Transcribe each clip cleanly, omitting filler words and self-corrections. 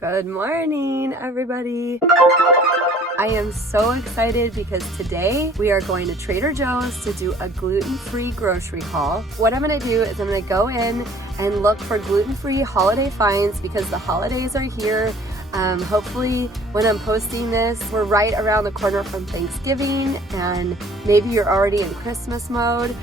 Good morning, everybody. I am so excited because today we are going to Trader Joe's to do a gluten-free grocery haul. What I'm gonna do is I'm gonna go in and look for gluten-free holiday finds because the holidays are here. Hopefully when I'm posting this, we're right around the corner from Thanksgiving and maybe you're already in Christmas mode.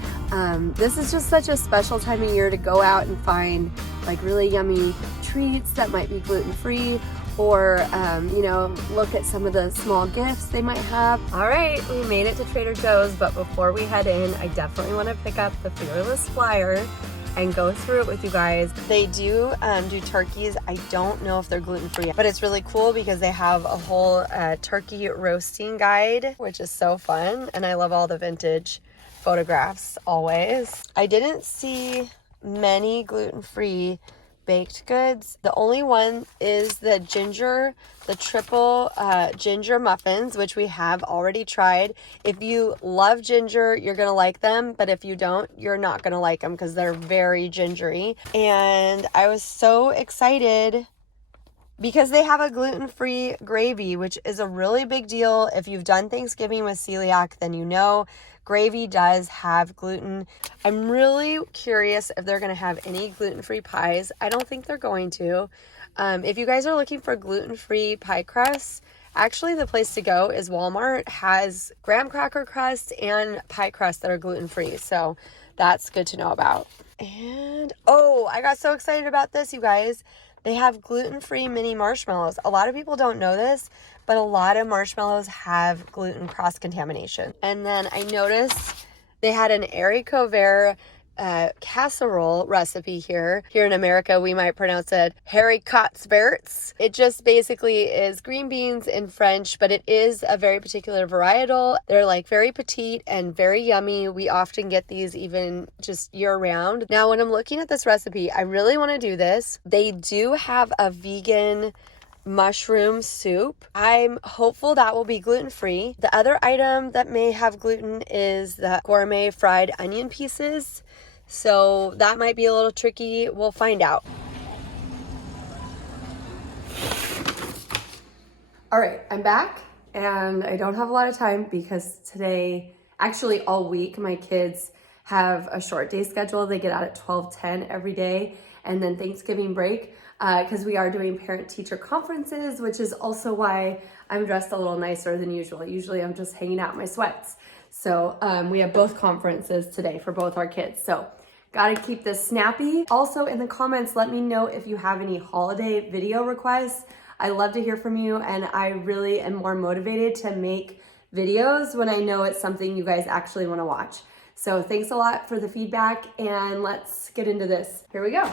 This is just such a special time of year to go out and find like really yummy treats that might be gluten-free or, look at some of the small gifts they might have. All right, we made it to Trader Joe's, but before we head in, I definitely want to pick up the Fearless flyer and go through it with you guys. They do turkeys. I don't know if they're gluten-free, but it's really cool because they have a whole turkey roasting guide, which is so fun. And I love all the vintage photographs always. I didn't see many gluten-free baked goods. The only one is the triple ginger muffins, which we have already tried. If you love ginger, you're gonna like them, but if you don't, you're not gonna like them because they're very gingery. And I was so excited because they have a gluten-free gravy, which is a really big deal. If you've done Thanksgiving with celiac, then you know gravy does have gluten. I'm really curious if they're going to have any gluten-free pies. I don't think they're going to. If you guys are looking for gluten-free pie crusts, actually the place to go is Walmart. Has graham cracker crust and pie crust that are gluten-free. So that's good to know about. And, I got so excited about this, you guys. They have gluten-free mini marshmallows. A lot of people don't know this, but a lot of marshmallows have gluten cross-contamination. And then I noticed they had an haricot vert casserole recipe here. Here in America, we might pronounce it haricots verts. It just basically is green beans in French, but it is a very particular varietal. They're like very petite and very yummy. We often get these even just year round. Now, when I'm looking at this recipe, I really want to do this. They do have a vegan mushroom soup. I'm hopeful that will be gluten-free. The other item that may have gluten is the gourmet fried onion pieces. So that might be a little tricky. We'll find out. All right, I'm back and I don't have a lot of time because today, actually all week, my kids have a short day schedule. They get out at 12:10 every day and then Thanksgiving break because we are doing parent-teacher conferences, which is also why I'm dressed a little nicer than usual. Usually I'm just hanging out in my sweats. So we have both conferences today for both our kids. So gotta keep this snappy. Also in the comments, let me know if you have any holiday video requests. I love to hear from you and I really am more motivated to make videos when I know it's something you guys actually wanna watch. So thanks a lot for the feedback and let's get into this. Here we go.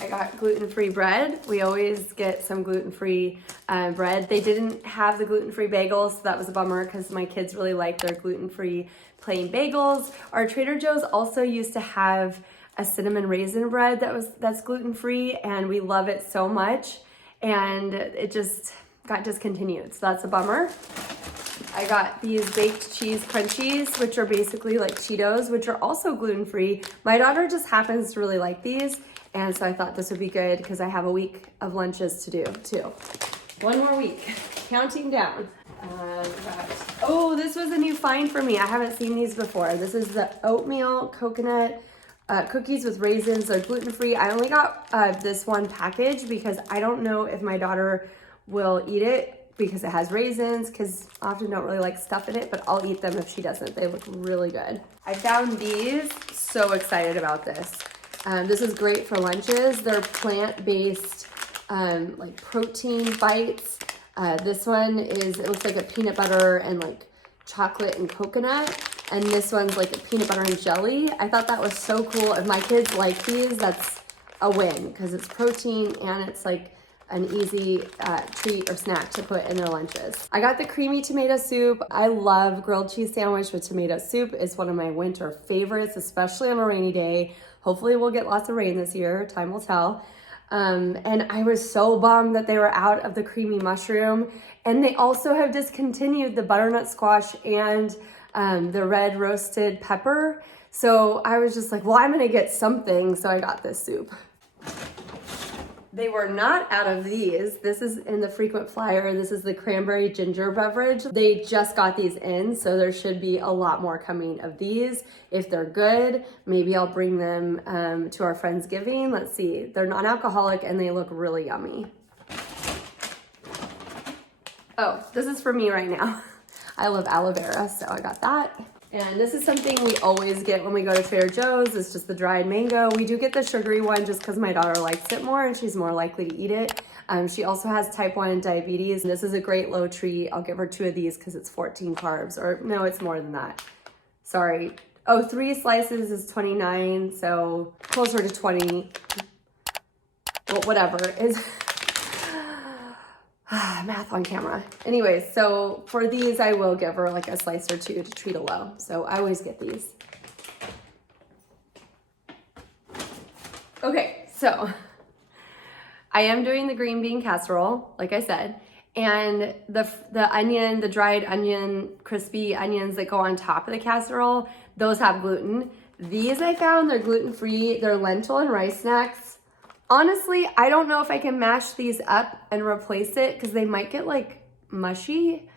I got gluten-free bread. We always get some gluten-free bread. They didn't have the gluten-free bagels, so that was a bummer because my kids really like their gluten-free plain bagels. Our Trader Joe's also used to have a cinnamon raisin bread that's gluten-free and we love it so much and it just got discontinued, so that's a bummer. I got these baked cheese crunchies, which are basically like Cheetos, which are also gluten-free. My daughter just happens to really like these. And so I thought this would be good because I have a week of lunches to do too. One more week, counting down. This was a new find for me. I haven't seen these before. This is the oatmeal coconut cookies with raisins. They're gluten-free. I only got this one package because I don't know if my daughter will eat it because it has raisins, because I often don't really like stuff in it, but I'll eat them if she doesn't. They look really good. I found these, so excited about this. This is great for lunches. They're plant-based, like protein bites. This one it looks like a peanut butter and like chocolate and coconut. And this one's like a peanut butter and jelly. I thought that was so cool. If my kids like these, that's a win because it's protein and it's like an easy treat or snack to put in their lunches. I got the creamy tomato soup. I love grilled cheese sandwich with tomato soup. It's one of my winter favorites, especially on a rainy day. Hopefully we'll get lots of rain this year, time will tell. And I was so bummed that they were out of the creamy mushroom. And they also have discontinued the butternut squash and the red roasted pepper. So I was just like, well, I'm gonna get something. So I got this soup. They were not out of these. This is in the frequent flyer. This is the cranberry ginger beverage. They just got these in, so there should be a lot more coming of these. If they're good, maybe I'll bring them to our Friendsgiving. Let's see. They're non-alcoholic and they look really yummy. Oh, this is for me right now. I love aloe vera, so I got that. And this is something we always get when we go to Trader Joe's. It's just the dried mango. We do get the sugary one just because my daughter likes it more and she's more likely to eat it. She also has type 1 diabetes. This is a great low treat. I'll give her 2 of these because it's 14 carbs, or no, it's more than that. Sorry. Oh, 3 slices is 29, so closer to 20. Well, whatever. It's math on camera. Anyways, so for these, I will give her like a slice or 2 to treat a low. So I always get these. Okay, so I am doing the green bean casserole, like I said, and the onion, the dried onion, crispy onions that go on top of the casserole, those have gluten. These I found, they're gluten-free. They're lentil and rice snacks. Honestly, I don't know if I can mash these up and replace it because they might get like mushy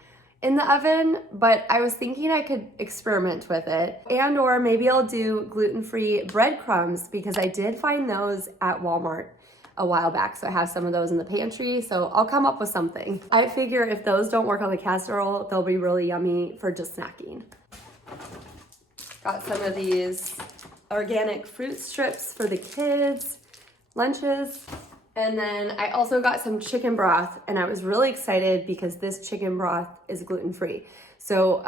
in the oven, but I was thinking I could experiment with it. And or maybe I'll do gluten-free breadcrumbs because I did find those at Walmart a while back. So I have some of those in the pantry, so I'll come up with something. I figure if those don't work on the casserole, they'll be really yummy for just snacking. Got some of these organic fruit strips for the kids. Lunches. And then I also got some chicken broth, and I was really excited because this chicken broth is gluten-free. So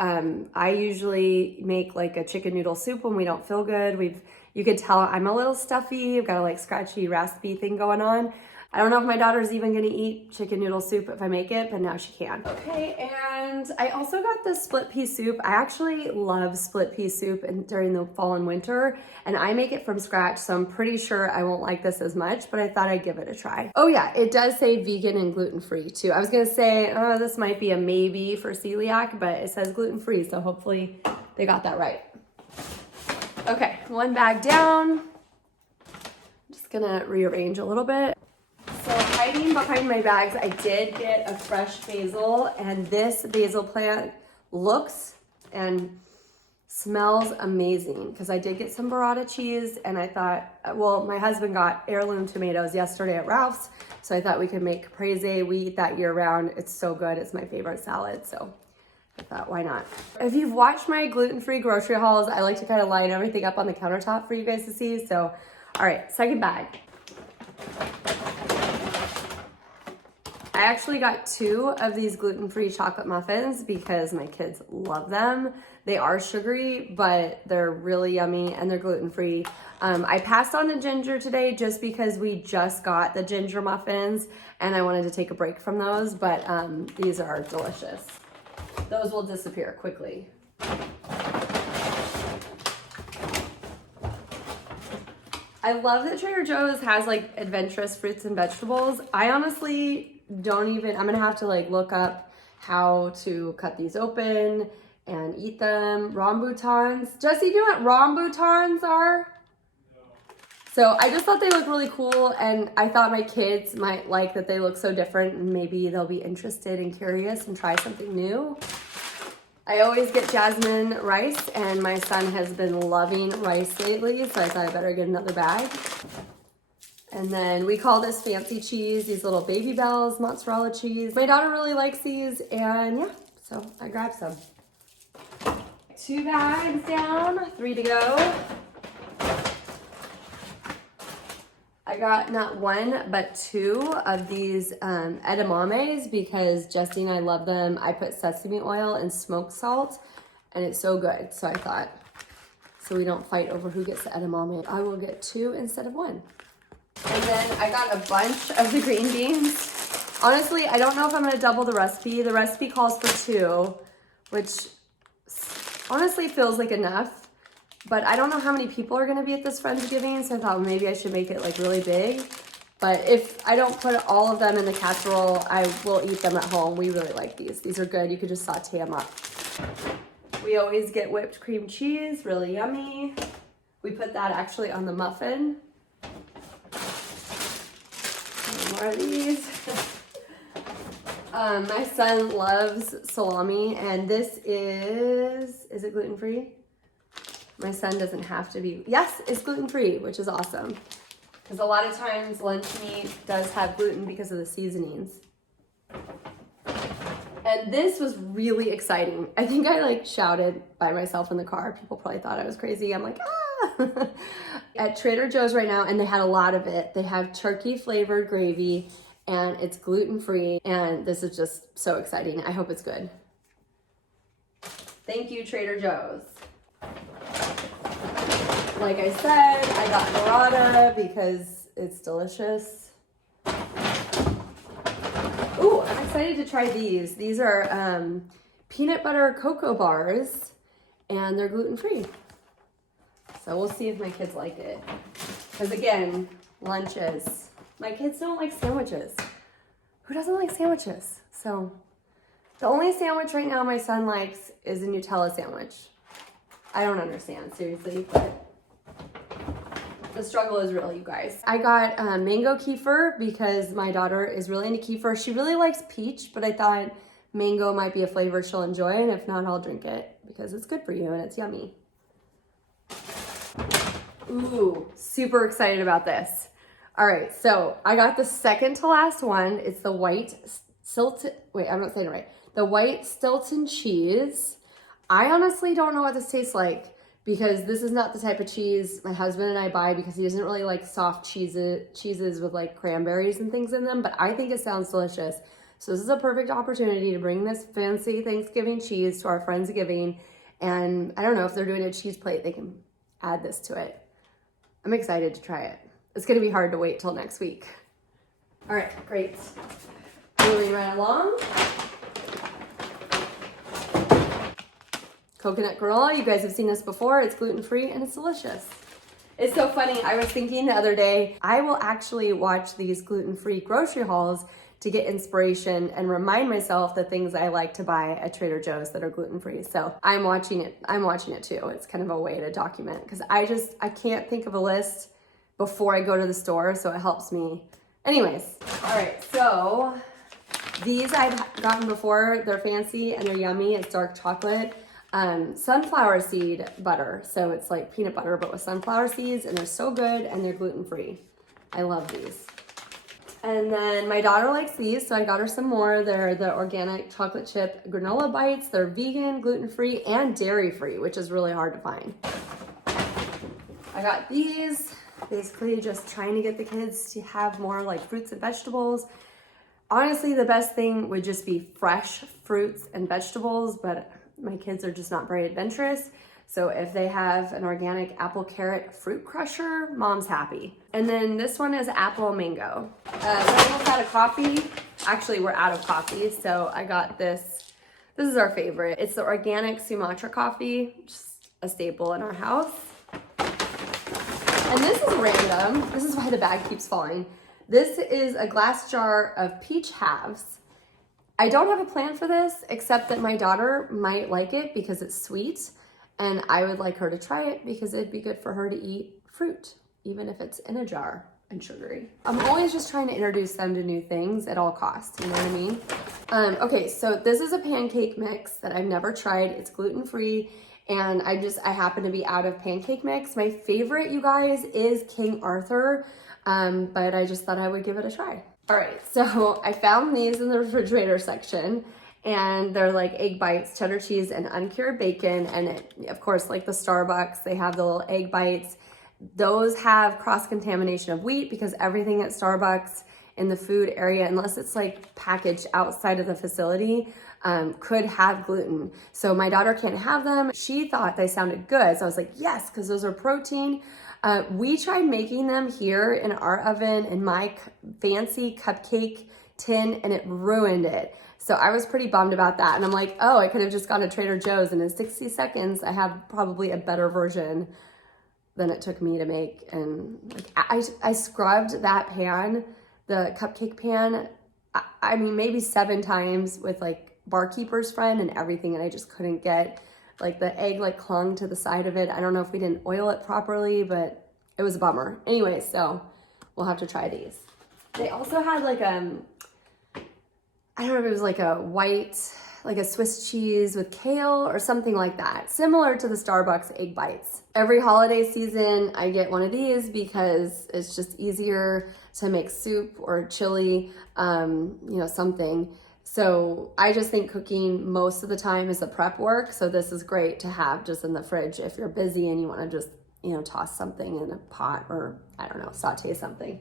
I usually make like a chicken noodle soup when we don't feel good. You could tell I'm a little stuffy. I've got a like scratchy, raspy thing going on. I don't know if my daughter's even gonna eat chicken noodle soup if I make it, but now she can. Okay, and I also got this split pea soup. I actually love split pea soup during the fall and winter, and I make it from scratch, so I'm pretty sure I won't like this as much, but I thought I'd give it a try. Oh yeah, it does say vegan and gluten-free too. I was gonna say, oh, this might be a maybe for celiac, but it says gluten-free, so hopefully they got that right. Okay, 1 bag down. I'm just gonna rearrange a little bit. So hiding behind my bags, I did get a fresh basil, and this basil plant looks and smells amazing because I did get some burrata cheese, and I thought, well, my husband got heirloom tomatoes yesterday at Ralph's, so I thought we could make caprese. We eat that year round. It's so good. It's my favorite salad, so I thought, why not? If you've watched my gluten-free grocery hauls, I like to kind of line everything up on the countertop for you guys to see. So, all right, second bag. I actually got 2 of these gluten-free chocolate muffins because my kids love them. They are sugary, but they're really yummy and they're gluten-free. I passed on the ginger today just because we just got the ginger muffins and I wanted to take a break from those, but these are delicious. Those will disappear quickly. I love that Trader Joe's has like adventurous fruits and vegetables. I honestly don't even, I'm gonna have to like look up how to cut these open and eat them. Rambutans. Jesse, do you know what rambutans are? No. So I just thought they look really cool, and I thought my kids might like that they look so different, and maybe they'll be interested and curious and try something new. I always get jasmine rice, and my son has been loving rice lately, so I thought I better get another bag. And then we call this fancy cheese, these little Baby Bells, mozzarella cheese. My daughter really likes these, and yeah, so I grabbed some. 2 bags down, 3 to go. I got not 1, but 2 of these edamames because Jesse and I love them. I put sesame oil and smoked salt, and it's so good. So I thought, so we don't fight over who gets the edamame, I will get 2 instead of 1. And then I got a bunch of the green beans. Honestly, I don't know if I'm gonna double the recipe. The recipe calls for 2, which honestly feels like enough, but I don't know how many people are gonna be at this Friendsgiving, so I thought maybe I should make it like really big. But if I don't put all of them in the casserole, I will eat them at home. We really like these. These are good. You could just saute them up. We always get whipped cream cheese, really yummy. We put that actually on the muffin. are these? My son loves salami, and this is it gluten-free? My son doesn't have to be, yes, it's gluten-free, which is awesome. Because a lot of times lunch meat does have gluten because of the seasonings. And this was really exciting. I think I like shouted by myself in the car. People probably thought I was crazy. I'm like, ah! At Trader Joe's right now, and they had a lot of it. They have turkey flavored gravy, and it's gluten-free, and this is just so exciting. I hope it's good. Thank you, Trader Joe's. Like I said, I got burrata because it's delicious. Ooh, I'm excited to try these. These are peanut butter cocoa bars, and they're gluten-free. So we'll see if my kids like it. Because again, lunches. My kids don't like sandwiches. Who doesn't like sandwiches? So the only sandwich right now my son likes is a Nutella sandwich. I don't understand, seriously, but the struggle is real, you guys. I got mango kefir because my daughter is really into kefir. She really likes peach, but I thought mango might be a flavor she'll enjoy, and if not, I'll drink it because it's good for you and it's yummy. Ooh, super excited about this. All right, so I got the second to last one. It's the white Stilton, wait, I'm not saying it right. The white Stilton cheese. I honestly don't know what this tastes like because this is not the type of cheese my husband and I buy because he doesn't really like soft cheeses with like cranberries and things in them, but I think it sounds delicious. So this is a perfect opportunity to bring this fancy Thanksgiving cheese to our Friendsgiving. And I don't know if they're doing a cheese plate, they can add this to it. I'm excited to try it. It's gonna be hard to wait till next week. All right, great. Moving right along. Coconut granola, you guys have seen this before. It's gluten-free and it's delicious. It's so funny, I was thinking the other day, I will actually watch these gluten-free grocery hauls to get inspiration and remind myself the things I like to buy at Trader Joe's that are gluten-free. So I'm watching it too. It's kind of a way to document because I can't think of a list before I go to the store, so it helps me. Anyways, all right, so these I've gotten before. They're fancy and they're yummy. It's dark chocolate. Sunflower seed butter. So it's like peanut butter, but with sunflower seeds, and they're so good and they're gluten-free. I love these. And then my daughter likes these, so I got her some more. They're the organic chocolate chip granola bites. They're vegan, gluten-free, and dairy-free, which is really hard to find. I got these, basically just trying to get the kids to have more like fruits and vegetables. Honestly, the best thing would just be fresh fruits and vegetables, but my kids are just not very adventurous. So if they have an organic apple carrot fruit crusher, mom's happy. And then this one is apple mango. We're almost out of coffee. Actually, we're out of coffee. So I got this. This is our favorite. It's the organic Sumatra coffee, just a staple in our house. And this is random. This is why the bag keeps falling. This is a glass jar of peach halves. I don't have a plan for this, except that my daughter might like it because it's sweet, and I would like her to try it because it'd be good for her to eat fruit, even if it's in a jar and sugary. I'm always just trying to introduce them to new things at all costs, you know what I mean? Okay, so this is a pancake mix that I've never tried. It's gluten-free, and I happen to be out of pancake mix. My favorite, you guys, is King Arthur, but I just thought I would give it a try. All right, so I found these in the refrigerator section, and they're like egg bites, cheddar cheese, and uncured bacon. And of course, like the Starbucks, they have the little egg bites. Those have cross-contamination of wheat because everything at Starbucks in the food area, unless it's like packaged outside of the facility, could have gluten. So my daughter can't have them. She thought they sounded good. So I was like, yes, because those are protein. We tried making them here in our oven in my fancy cupcake tin, and it ruined it. So I was pretty bummed about that. And I'm like, oh, I could have just gone to Trader Joe's, and in 60 seconds, I have probably a better version than it took me to make. And like I scrubbed that pan, the cupcake pan, I mean, maybe 7 times with like barkeeper's friend and everything, and I just couldn't get, like the egg like clung to the side of it. I don't know if we didn't oil it properly, but it was a bummer. Anyway, so we'll have to try these. They also had like I don't know if it was like a white, like a Swiss cheese with kale or something like that, similar to the Starbucks egg bites. Every holiday season, I get one of these because it's just easier to make soup or chili, you know, something. So I just think cooking most of the time is the prep work. So this is great to have just in the fridge if you're busy and you want to just, you know, toss something in a pot or, I don't know, saute something.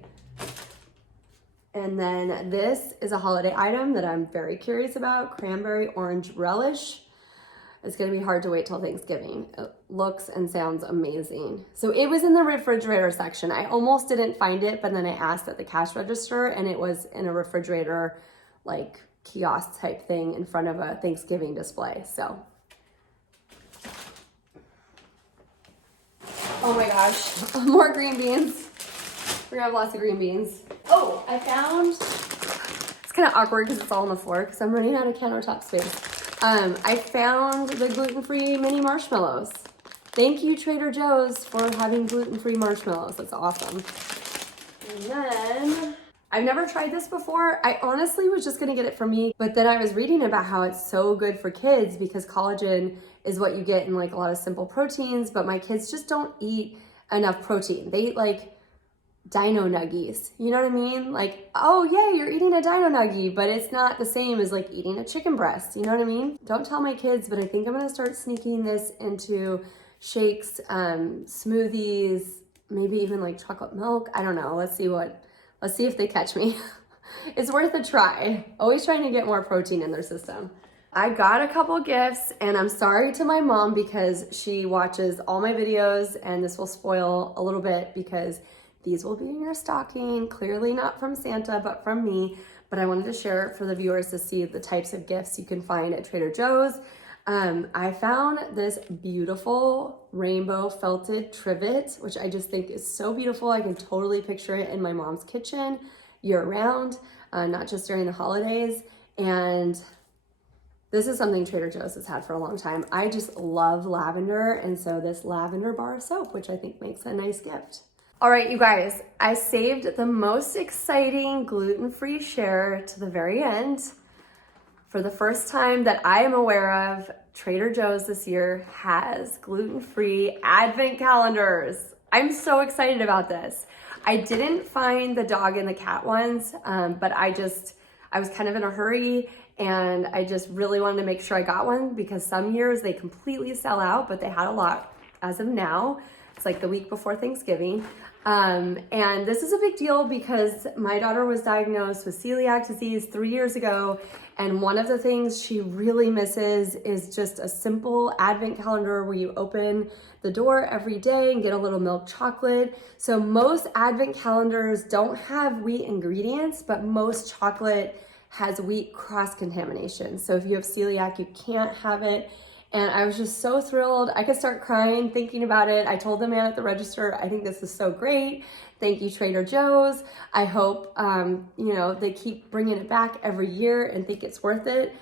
And then this is a holiday item that I'm very curious about, cranberry orange relish. It's gonna be hard to wait till Thanksgiving. It looks and sounds amazing. So it was in the refrigerator section. I almost didn't find it, but then I asked at the cash register and it was in a refrigerator, like kiosk type thing in front of a Thanksgiving display, so. Oh my gosh, more green beans. We're gonna have lots of green beans. Oh, I found, it's kind of awkward because it's all on the floor because I'm running out of countertop space. I found the gluten-free mini marshmallows. Thank you, Trader Joe's, for having gluten-free marshmallows. That's awesome. And then, I've never tried this before. I honestly was just gonna get it for me, but then I was reading about how it's so good for kids because collagen is what you get in like a lot of simple proteins, but my kids just don't eat enough protein. They eat like dino nuggies, you know what I mean? Like, oh yeah, you're eating a dino nuggie, but it's not the same as like eating a chicken breast, you know what I mean? Don't tell my kids, but I think I'm gonna start sneaking this into shakes, smoothies, maybe even like chocolate milk. I don't know, let's see if they catch me. It's worth a try. Always trying to get more protein in their system. I got a couple gifts and I'm sorry to my mom because she watches all my videos and this will spoil a little bit because these will be in your stocking, clearly not from Santa, but from me. But I wanted to share it for the viewers to see the types of gifts you can find at Trader Joe's. I found this beautiful rainbow felted trivet, which I just think is so beautiful. I can totally picture it in my mom's kitchen year round, not just during the holidays. And this is something Trader Joe's has had for a long time. I just love lavender, and so this lavender bar soap, which I think makes a nice gift. All right, you guys, I saved the most exciting gluten-free share to the very end. For the first time that I am aware of, Trader Joe's this year has gluten-free advent calendars. I'm so excited about this. I didn't find the dog and the cat ones, but I was kind of in a hurry and I just really wanted to make sure I got one because some years they completely sell out, but they had a lot as of now. It's like the week before Thanksgiving. And this is a big deal because my daughter was diagnosed with celiac disease 3 years ago. And one of the things she really misses is just a simple advent calendar where you open the door every day and get a little milk chocolate. So most advent calendars don't have wheat ingredients, but most chocolate has wheat cross-contamination. So if you have celiac, you can't have it. And I was just so thrilled. I could start crying thinking about it. I told the man at the register, I think this is so great. Thank you, Trader Joe's. I hope, you know, they keep bringing it back every year and think it's worth it.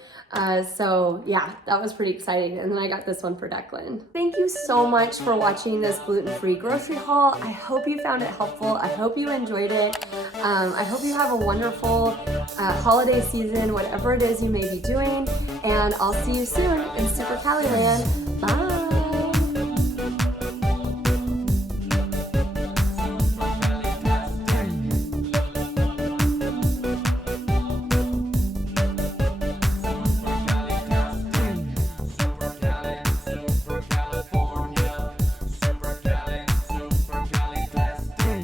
So yeah, that was pretty exciting. And then I got this one for Declan. Thank you so much for watching this gluten-free grocery haul. I hope you found it helpful. I hope you enjoyed it. I hope you have a wonderful holiday season, whatever it is you may be doing. And I'll see you soon in Super Cali Land. Bye.